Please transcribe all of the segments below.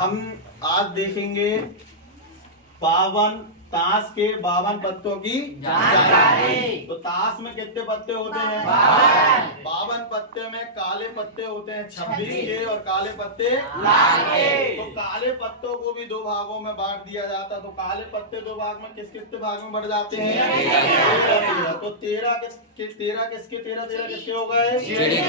हम आज देखेंगे 52 ताश के 52 पत्तों की जानकारी। तो ताश में कितने पत्ते होते हैं? 52 पत्ते में काले पत्ते होते हैं 26 के और काले पत्ते लाल के। तो काले पत्तों को भी दो भागों में बांट दिया जाता है। तो काले पत्ते दो भाग में कितने भाग में बढ़ जाते हैं? 13। तो 13 किसके हो गए? 13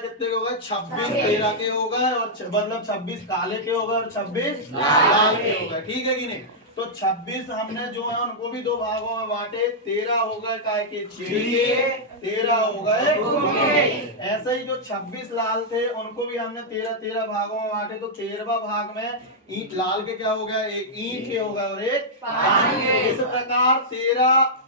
कितने हो गए? 26 13 के हो गए और मतलब 26 काले के हो गए और 26 लाल के हो गए। ठीक है कि नहीं? तो 26 हमने जो है उनको भी दो भागों में बांटे। 13 हो गए काय के? चिड़ी के। 13 हो गए। ऐसे ही जो 26 लाल थे उनको भी हमने 13 भागों में बांटे। तो 13वां भाग में ईंट लाल के क्या हो गया? एक ईंट के हो गए और एक पानी के। इस प्रकार 13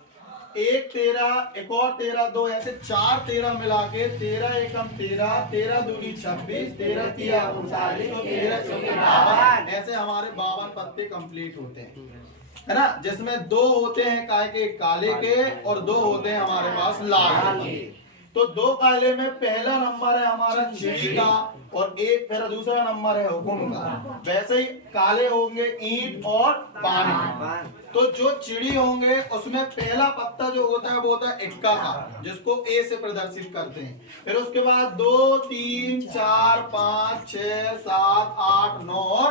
एक 13 एक और 13 दो ऐसे 4 13 मिला के 13 एकम 13 दूनी 26 13 तिया 39 और 13 चौके 52। ऐसे हमारे 52 पत्ते कंप्लीट होते हैं, है ना। जिसमें 2 होते हैं काय के? काले के और 2 होते हैं हमारे पास लाल के। तो 2 काले में पहला नंबर है हमारा चिड़ी का और एक फिर दूसरा नंबर है हुकुम का। वैसे ही काले होंगे ईंट और पानी। तो जो चिड़ी होंगे उसमें पहला पत्ता जो होता है वो होता है इक्का का, जिसको ए से प्रदर्शित करते हैं। फिर उसके बाद 2 3 4 5 6 7 8 9 और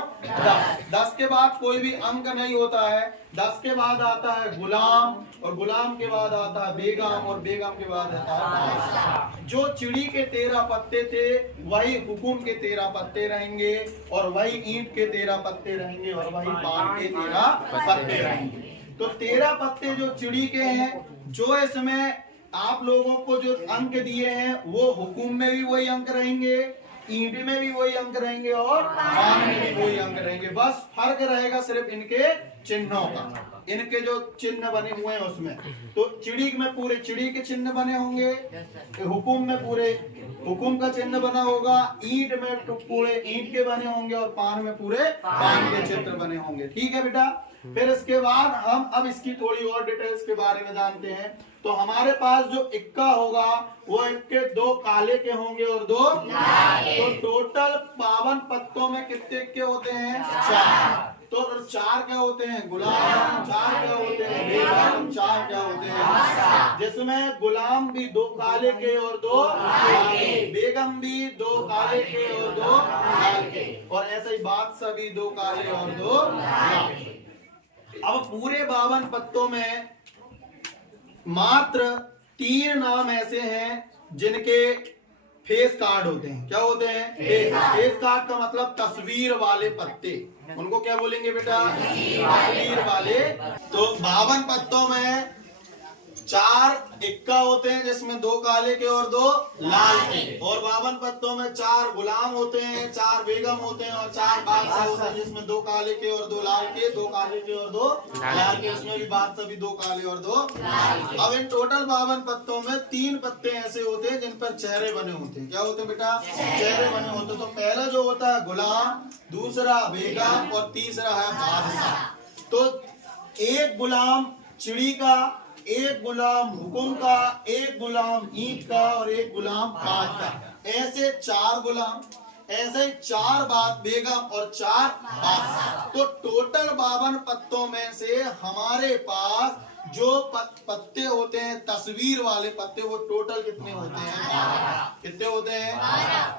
10 के बाद कोई भी अंक नहीं होता है। 10 के बाद आता है गुलाम और गुलाम के बाद आता है बेगम और बेगम के बाद आता है बादशाह। जो चिड़ी के 13 पत्ते थे वही हुकुम के 13 पत्ते रहेंगे और वही ईंट के 13 पत्ते रहेंगे और वही पान के 13 पत्ते रहेंगे। तो 13 पत्ते जो चिड़ी के हैं, जो इसमें आप लोगों को जो अंक दिए हैं वो हुकुम में भी वही अंक रहेंगे, ईंट में भी वही अंक रहेंगे और पान में भी वही अंक रहेंगे। बस फर्क रहेगा सिर्फ इनके चिन्हों का, इनके जो चिन्ह बने हुए हैं उसमें। तो चिड़ी में पूरे चिड़ी के चिन्ह बने होंगे, हुकुम में पूरे हुकुम का चिन्ह बना होगा, ईंट में तो पूरे ईंट के बने होंगे और पान में पूरे पान के चित्र बने होंगे। ठीक है बेटा। फिर इसके बाद हम अब इसकी थोड़ी और डिटेल्स के बारे में जानते हैं। तो हमारे पास जो इक्का होगा वो इक्के 2 काले के होंगे और 2 लाल के। तो टोटल 52 पत्तों में कितने इक्के होते हैं? 4। तो 4 क्या होते हैं? गुलाम। 4 क्या होते हैं? बेगम। 4 क्या होते हैं? जिसमें गुलाम भी 2 काले के और 2 लाल के, बेगम भी 2 काले के और 2 लाल के, और ऐसे ही बादशाह भी 2 काले और 2 लाल के। अब पूरे 52 पत्तों में मात्र 3 नाम ऐसे हैं जिनके फेस कार्ड होते हैं। क्या होते हैं? फेस कार्ड का मतलब तस्वीर वाले पत्ते। उनको क्या बोलेंगे बेटा? तस्वीर वाले। तो 52 पत्तों में 4 इक्का होते हैं जिसमें 2 काले के और 2 लाल के, और 52 पत्तों में 4 गुलाम होते हैं, 4 बेगम होते हैं और 4 बादशाह होते हैं जिसमें 2 काले के और 2 लाल के, 2 काले के और 2 लाल के। उसमें भी बादशाह भी 2 काले और 2 लाल के। अब इन टोटल 52 पत्तों में 3 पत्ते ऐसे होते हैं जिन पर चेहरे बने होते हैं। क्या होते हैं बेटा? चेहरे बने होते हैं। तो पहला जो होता है गुलाम, दूसरा बेगम और तीसरा है बादशाह। तो एक गुलाम चिड़ी का, एक गुलाम हुकुम का, एक गुलाम ईंट का और एक गुलाम पान का। ऐसे 4 गुलाम, ऐसे 4 बेगम और 4 बादशाह। तो टोटल 52 पत्तों में से हमारे पास जो पत्ते होते हैं तस्वीर वाले पत्ते वो टोटल कितने होते हैं? 12। कितने होते हैं?